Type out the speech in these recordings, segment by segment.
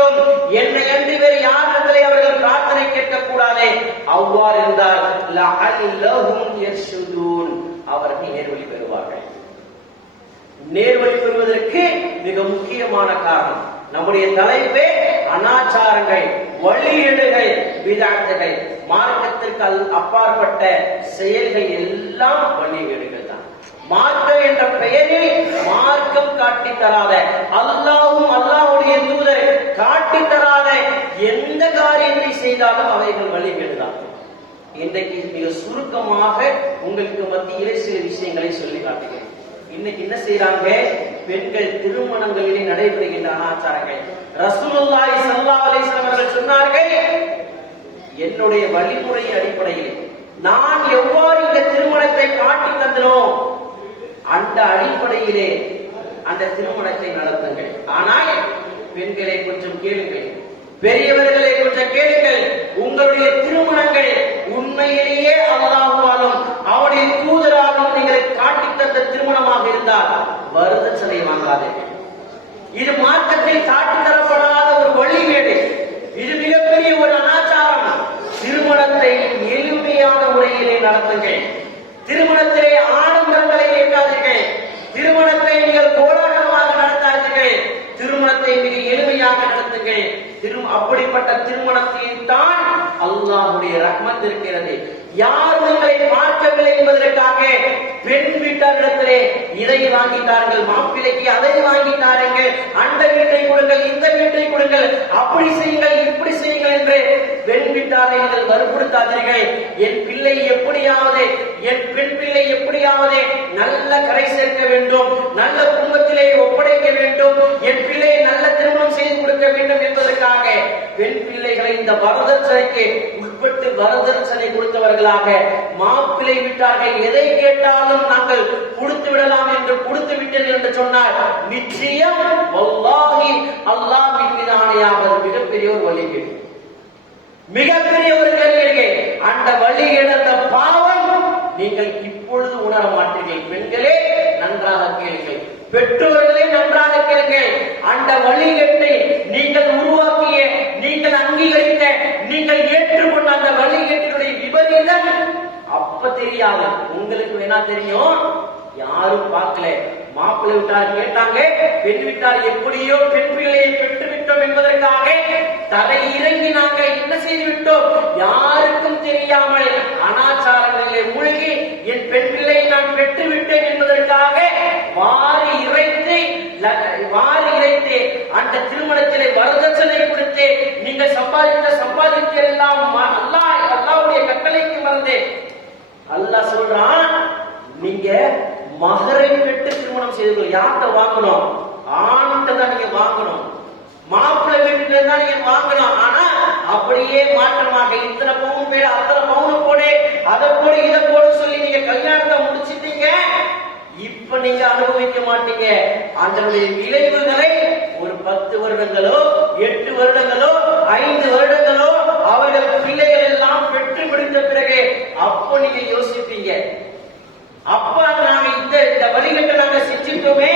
வேண்டும். என்னை அன்றி வேறு யாரிடத்திலே அவர்கள் பிரார்த்தனை கேட்கக்கூடாது. அவ்வாறு இருந்தால் லஅல்லஹும் யர்ஷுதூன், அவர்கள் நேர்வழி பெறுவார்கள். நேர்வழி பெறுவதற்கு மிக முக்கியமான காரணம் நம்முடைய தலைப்பே அனாச்சாரங்கள், வழியீடுகள், பிதஅத்துகள், மார்க்கத்திற்கு அப்பாற்பட்ட செயல்கள் எல்லாம் வழியீடுகள் தான். மார்க்கம் என்ற பெயரில் மார்க்கம் காட்டி தராத, அல்லாஹ்வும் அல்லாஹ்வுடைய தூதர் காட்டி தராத எந்த காரியத்தை செய்தாலும் அவைகள் வழிகேடுதான். இன்றைக்கு மிக சுருக்கமாக உங்களுக்கு மத்தியிலே சில விஷயங்களை சொல்லி காட்டுகிறேன். இன்னைக்கு என்ன செய்யறாங்க? பெண்கள் திருமணங்களிலே நடைபெறுகின்ற அனாச்சாரங்கள். ரசூலுல்லாஹி ஸல்லல்லாஹு அலைஹி வஸல்லம் அவர்கள் சொன்னார்கள், என்னுடைய வழிமுறை அடிப்படையில் நான் எவ்வாறு இந்த திருமணத்தை காட்டி தந்தனோ அந்த அடிப்படையிலே அந்த திருமணத்தை நடத்துங்கள். ஆனால் பெண்களை கொஞ்சம் கேளுங்கள், பெரியவர்களை கொஞ்சம் கேளுங்கள். உங்களுடைய திருமணங்கள் உண்மையிலேயே அல்லாஹ்வாலும் அவருடைய தூதராலும் நீங்கள் காட்டி தந்த திருமணமாக இருந்தால் வரதட்சணை வாங்காதீர்கள். இது மார்க்கத்தில் காட்டி தரப்படாத ஒரு வழிகேடு. இது மிகப்பெரிய ஒரு அனாச்சாரம். திருமணத்தை எளிமையான முறையிலே நடத்துங்கள். திருமணத்திலே ஆடம்பரங்களை ஏற்காதீர்கள். திருமணத்தை நீங்கள் கோலாகலமாக நடத்தாதீர்கள். திருமணத்தை மிக எளிமையாக நடத்துங்கள். அப்படிப்பட்ட திருமணத்தில் தான் அல்லாஹ்வுடைய ரஹ்மத் இருக்கிறது. யார் உங்களை பார்க்கவில்லை என்பதற்காக பெண் வீட்டாரிடத்திலே இதை வாங்கிட்டார்கள், மாப்பிள்ளைக்கு அதை வாங்கிட்டார்கள், அந்த வீட்டை கொடுங்கள், இந்த வீட்டை கொடுங்கள், அப்படி செய்யுங்கள், இப்படி செய்யுங்கள் என்று பெண் வீட்டாரை நீங்கள் வற்புறுத்தாதீர்கள். என் பிள்ளை எப்படியாவது, என் பெண் பிள்ளை எப்படியாவது நல்ல கரை சேர்க்க வேண்டும், நல்ல குடும்பத்திலே ஒப்படைக்க வேண்டும், என் பிள்ளையை நல்ல திருமணம் செய்து கொடுக்க வேண்டும் என்பதற்காக பெண் பிள்ளைகளை இந்த வரதட்சணைக்கு உட்பட்டு வரதட்சணை கொடுத்தவர்களாக மாப்பிள்ளை விட்டார்கள். எதை கேட்டாலும் நாங்கள் கொடுத்து விடலாம் என்று கொடுத்து விட்டது என்று சொன்னால் நிச்சயம் வல்லாஹி அல்லாஹ்வின் மீது ஆணையாக மிகப்பெரிய ஒரு வழிகேடு, மிகப்பெரிய ஒரு கேள்வி. அந்த வழிகேடு, அந்த பாவம் நீங்கள் இப்பொழுது உணர மாட்டீர்கள். பெண்களே நன்றாக கேளுங்கள், பெற்றோர்களே நன்றாக கேளுங்கள். அந்த வழிகேட்டை நீங்கள் உருவாக்கிய, நீங்கள் அங்கீகரித்த, நீங்கள் ஏற்றுக்கொண்ட அந்த வழிகேட்டினுடைய விபரீதம் அப்ப தெரியாது, உங்களுக்கு வேணா தெரியும். யாரும் பார்க்கல, மாப்பிள்ளை விட்டார் கேட்டாங்க, பெண் விட்டார் எப்படியோ பெண் பிள்ளையை பெற்று விட்டோம் என்பதற்காக தரை இறங்கி நாங்கள் என்ன செய்து விட்டோம் யாருக்கும் தெரியாமல் அனாச்சாரங்களிலே மூழ்கி என் பெண் பிள்ளையை நான் பெற்று விட்டேன் என்பதற்காக வாரி இறைத்து அந்த திருமணத்திலே வரதட்சணை கொடுத்து நீங்கள் சம்பாதித்த எல்லாம் அல்லாஹ்வுடைய கட்டளைக்கு மறந்து அல்லாஹ் சொல்றான், நீங்க மகரை பெற்று திருமணம் செய்து யார்கிட்ட வாங்கணும்? ஆண்கிட்ட தான் நீங்க வாங்கணும், மாப்பிள்ளை வீட்டுல தான் நீங்க வாங்கணும். ஆனா அப்படியே மாற்றமாக இத்தனை பவுன் பேர், அத்தனை பவுன் போடு, அதை போடு, இதை போடு சொல்லி நீங்க கல்யாணத்தை முடிச்சிட்டீங்க. இப்ப நீங்க அனுபவிக்க மாட்டீங்க. அதனுடைய விளைவுகளை ஒரு 10 வருடங்களோ 8 வருடங்களோ 5 வருடங்களோ அவர்கள் பிள்ளைகள் எல்லாம் பெற்று முடித்த பிறகு அப்போ நீங்க யோசிப்பீங்க, அப்பா நாங்க இந்த வழிகட்டை நாங்க செஞ்சுட்டோமே,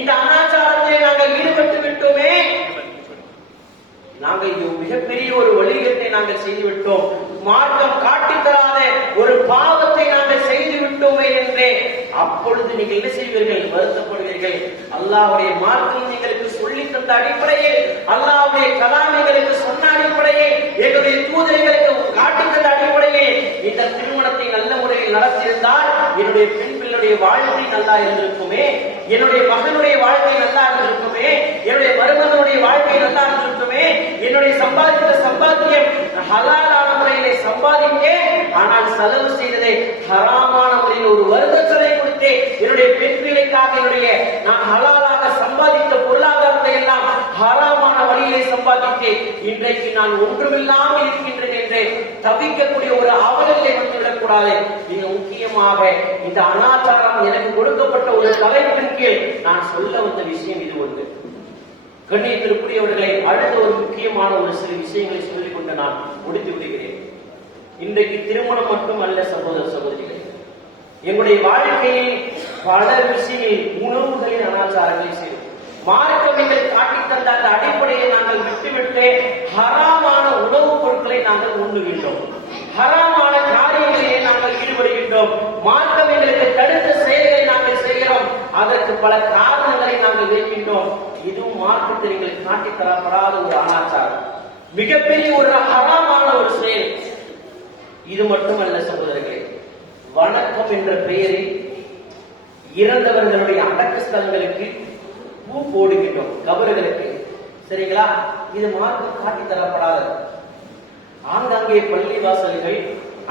இந்த அனாச்சாரத்தை நாங்கள் ஈடுபட்டு விட்டோமே, நாங்கள் இது மிகப்பெரிய ஒரு வழிகட்டை நாங்கள் செய்து விட்டோம், மார்க்கம் காட்டி தராத ஒரு பாவத்தை நாங்கள் செய்து விட்டோமே என்று அப்பொழுது நீங்கள் என்ன செய்வீர்கள்? வருத்தப்படுவீர்கள். அல்லாஹ்வுடைய மார்க்கம் எங்களுக்கு சொல்லி தந்த அடிப்படையில், அல்லாஹ்வுடைய கலாம் எங்களுக்கு சொன்ன அடிப்படையில், எங்களுடைய தூதர்களுக்கு காட்டி தந்த அடிப்படையில் இந்த திருமணத்தை நல்ல முறையில் நடத்தியிருந்தால் என்னுடைய பெண் பிள்ளையுடைய வாழ்க்கை நல்லா இருந்திருக்குமே, என்னுடைய மகனுடைய வாழ்க்கை நல்லா இருந்திருக்குமே, என்னுடைய மருமகனுடைய வாழ்க்கை நல்லா இருந்திருக்குமே, என்னுடைய சம்பாத்தியம் ஹலாலான முறையிலே சம்பாதிக்க, ஆனால் செலவு செய்ததை ஹராமான முறையில் ஒரு வரதட்சணை கொடுத்து என்னுடைய பெண் பிள்ளைக்காக நான் ஹலாலாக சம்பாதித்த பொருளாதாரத்தை எல்லாம் ஹராமான வழியிலே சம்பாதித்து இன்றைக்கு நான் ஒன்றுமில்லாமல் இருக்கின்றேன் என்று தவிக்கக்கூடிய ஒரு அவலத்தை வந்துவிடக்கூடாது. மிக முக்கியமாக இந்த அனாச்சாரம் எனக்கு கொடுக்கப்பட்ட ஒரு தலைப்பின் கீழ் நான் சொல்ல வந்த விஷயம் இது ஒன்று. கண்ணியத்திற்குரியவர்களை, அடுத்த ஒரு முக்கியமான ஒரு சில விஷயங்களை சொல்லிக் கொண்டு நான் முடித்து விடுகிறேன். இன்றைக்கு திருமணம் மட்டும் அல்ல சகோதர சகோதரிகளே, எங்களுடைய வாழ்க்கையில் பல விஷயங்களில் உணவுகளின் அனாச்சாரங்களை செய்யும். மார்க்கம் காட்டி தந்த அந்த அடிப்படையை நாங்கள் விட்டுவிட்டு உண்ணுகின்றோம், ஹராமான காரியங்களிலே நாங்கள் ஈடுபடுகின்றோம், மார்க்கம் எங்களுக்கு தடுத்த செயல்களை நாங்கள் செய்கிறோம், அதற்கு பல காரணங்களை நாங்கள் வைக்கின்றோம். இதுவும் மார்க்கத்தில் எங்களுக்கு காட்டித் தரப்படாத ஒரு அனாச்சாரம், மிகப்பெரிய ஒரு ஹராமான ஒரு செயல். இது மட்டுமல்ல சகோதரர்களே, வணக்கம் என்ற பெயரில் இறந்தவர்களுடைய அடக்க ஸ்தலங்களுக்கு பூ போடுகின்றோம், கபர்களுக்கு. சரிங்களா? இது மார்க்கம் காட்டி தரப்படாதது. ஆங்காங்கே பள்ளிவாசல்கள்,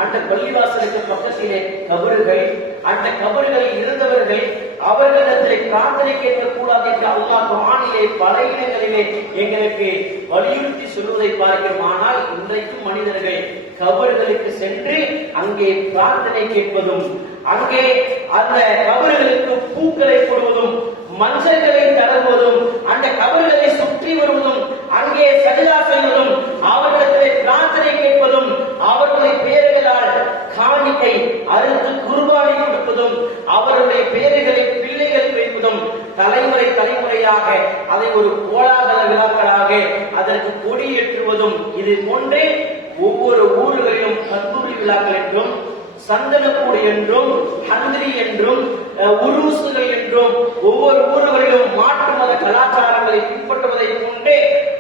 அந்த பள்ளிவாசலுக்கு பக்கத்திலே கபறுகள், அந்த கபறுகளில் இருந்தவர்கள் அவர்களிடத்திலே பிரார்த்தனை கேட்கக்கூடாது என்று அல்லாஹ் குர்ஆனிலே பல இடங்களிலே எங்களுக்கு வலியுறுத்தி சொல்வதை பார்க்கிறோம். ஆனால் இன்றைக்கும் மனிதர்கள் கபறுகளுக்கு சென்று அங்கே பிரார்த்தனை கேட்பதும், அங்கே அந்த கபறுகளுக்கு பூக்களை போடுவதும், மஞ்சள்களை தடவுவதும், அந்த கபறுகளை சுற்றி வருவதும், அங்கே சஜதா செய்வதும், அவர்களிடத்திலே பிரார்த்தனை கேட்பதும், அவர்களுடைய பெயர்களால் காணிக்கை அறுத்து குர்பானி கொடுப்பதும், அவருடைய பெயர்களை பிள்ளைகள் வைப்பதும், தலைமுறை தலைமுறையாக அதை ஒரு கோலாகல விழாக்களாக அதற்கு கொடியேற்றுவதும், இது போன்றே ஒவ்வொரு ஊர்களிலும் கந்தூரி விழாக்கள் என்றும், சந்தனக்கூடு என்றும், ஹந்திரி என்றும், உருசுகள் என்றும், ஒவ்வொரு ஊர்களிலும் மாற்று மத கலாச்சாரங்களை பின்பற்றுவதை போன்றே,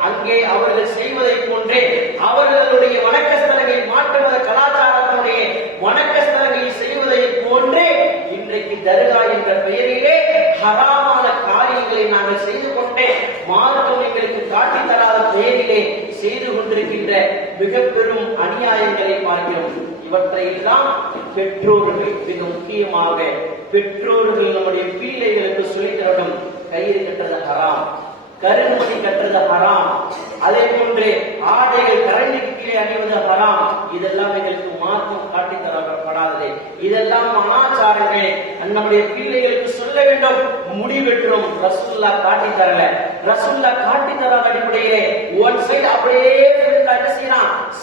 அங்கே அவர்கள் செய்வதை போன்றே அவர்களுடைய வணக்கஸ்தலங்களில் மாற்று மத கலாச்சாரத்தினுடைய வணக்கஸ்தலங்களில் செய்வதை போன்றே இன்றைக்கு தர்கா என்ற பெயரிலே ஹராமான காரியங்களை நாங்கள் செய்து கொண்டே மார்க்கம் எங்களுக்கு காட்டி தராத பெயரிலே செய்து கொண்டிருக்கின்ற மிக பெரும் அநியாயங்களை பார்க்கிறோம். இவற்றை எல்லாம் பெற்றோர்கள், மிக முக்கியமாக பெற்றோர்கள் நம்முடைய பிள்ளைகளுக்கு சொல்லித் தரணும். கயிறு கட்டுறது ஹராம், கருமணி கட்டுறது ஹராம், அதே போன்று ஆடைகள் கரண்டிக்கு கீழே அணிவது ஹராம். இதெல்லாம் எங்களுக்கு மார்க்கம் காட்டி தரப்படாதது. இதெல்லாம் அனாச்சாரங்களே. நம்முடைய பிள்ளைகளுக்கு சொல்ல வேண்டும். முடிவெற்றோம், ரசூலுல்லா காட்டி தரல. ரசூலுல்லா காட்டி தராத அடிப்படையிலே ஒன் சைடு அப்படியே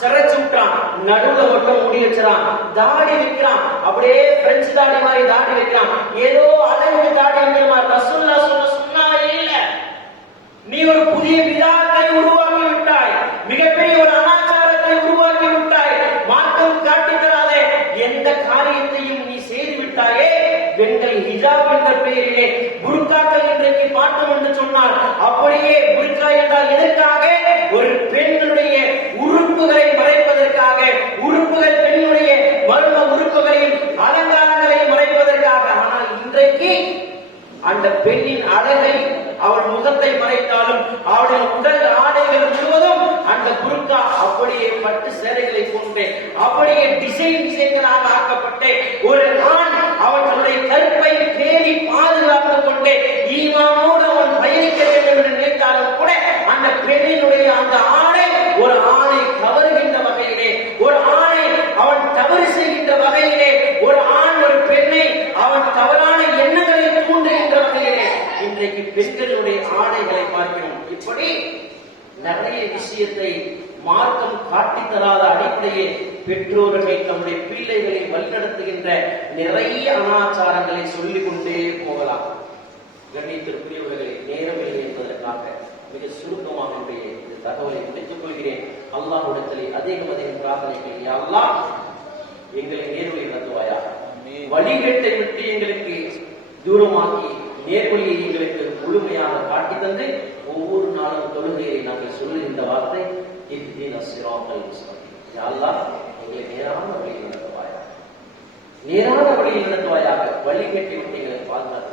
சிறைச்சு விட்டான், நடுவுல மட்டும் முடி வச்சுறான், தாடி வைக்கிறான், அப்படியே பிரெஞ்சு தாடி மாதிரி தாடி வைக்கிறான், ஏதோ அளவுக்கு தாடி வைக்கிறமா. ரசூலுல்லா சொன்னாவே இல்ல. நீ ஒரு புதிய விழாக்களை உருவாக்கி விட்டாய், மிகப்பெரிய ஒரு அனாச்சாரத்தை உருவாக்கி விட்டாய். மார்க்கம் காட்டி தராதே எந்த காரியத்தையும் நீ செய்து விட்டாயே. பெண்கள் ஹிஜாப் என்ற பெயரிலே புர்காக்கள் இன்றைக்கு பார்த்தோம் என்று சொன்னால், அப்படியே புர்கா என்றால் எதற்காக? ஒரு பெண்ணுடைய உறுப்புகளை மறைப்பதற்காக, உறுப்புகள் பெண்ணுடைய மர்ம உறுப்புகளையும் அலங்காரங்களையும் மறைப்பதற்காக. ஆனால் இன்றைக்கு அந்த பெண்ணின் அழகை, அவள் முகத்தை மறைத்தாலும் அவளுடைய உடல் ஆடைகள் முழுவதும் அந்த புர்கா அப்படியே பட்டு சேலைகளை கொண்டு அப்படியே டிசைன்களாக ஆக்கப்பட்டு ஒரு ஆண் அவன் தன்னுடைய கற்பை பேணி பாதுகாத்துக் கொண்டு ஈமானோடு அவன் பயணிக்க வேண்டும் என்று நினைத்தாலும் கூட அந்த பெண்ணினுடைய அந்த ஆணை ஒரு ஆணை கவருகின்ற வகையிலே, ஒரு ஆணை அவன் தவறு செய்கின்ற வகையிலே, ஒரு ஆண் ஒரு பெண்ணை அவன் தவறான எண்ணங்களை தூண்டுகின்ற வகையிலே இன்றைக்கு பெண்களுடைய ஆடைகளை பார்க்கிறோம். இப்படி நிறைய விஷயத்தை மார்க்கம் காட்டி தராத அடிப்படையில் பெற்றோர்கள் தம்முடைய பிள்ளைகளை வழிநடத்துகின்ற நிறைய அனாச்சாரங்களை சொல்லிக் கொண்டே போகலாம். கண்ணியத்திற்குரியவர்களை நேரமில்லை என்பதற்காக மிக சுருக்கமாக இந்த தகவலை முடித்துக் கொள்கிறேன். அல்லாஹ்விடத்திலே அதிகம் பிரார்த்தனைகள். யா அல்லாஹ், எங்களை நேர்வழி நடத்துவாயாக, வழிகேட்டை விட்டு எங்களுக்கு தூரமாக்கி நேர்வழியை எங்களுக்கு முழுமையாக காட்டி தந்து ஒவ்வொரு நாளும் தொழுகையை நாங்கள் சொல்லுகின்ற வார்த்தை இஹ்தினஸ் ஸிராத்தல் முஸ்தகீம். யா அல்லாஹ், எங்களை நேரான வழியில் நடத்துவாயாக, நேரான வழியில் நடத்துவாயாக, வழிகேட்டை விட்டு எங்களை பாதுகாத்து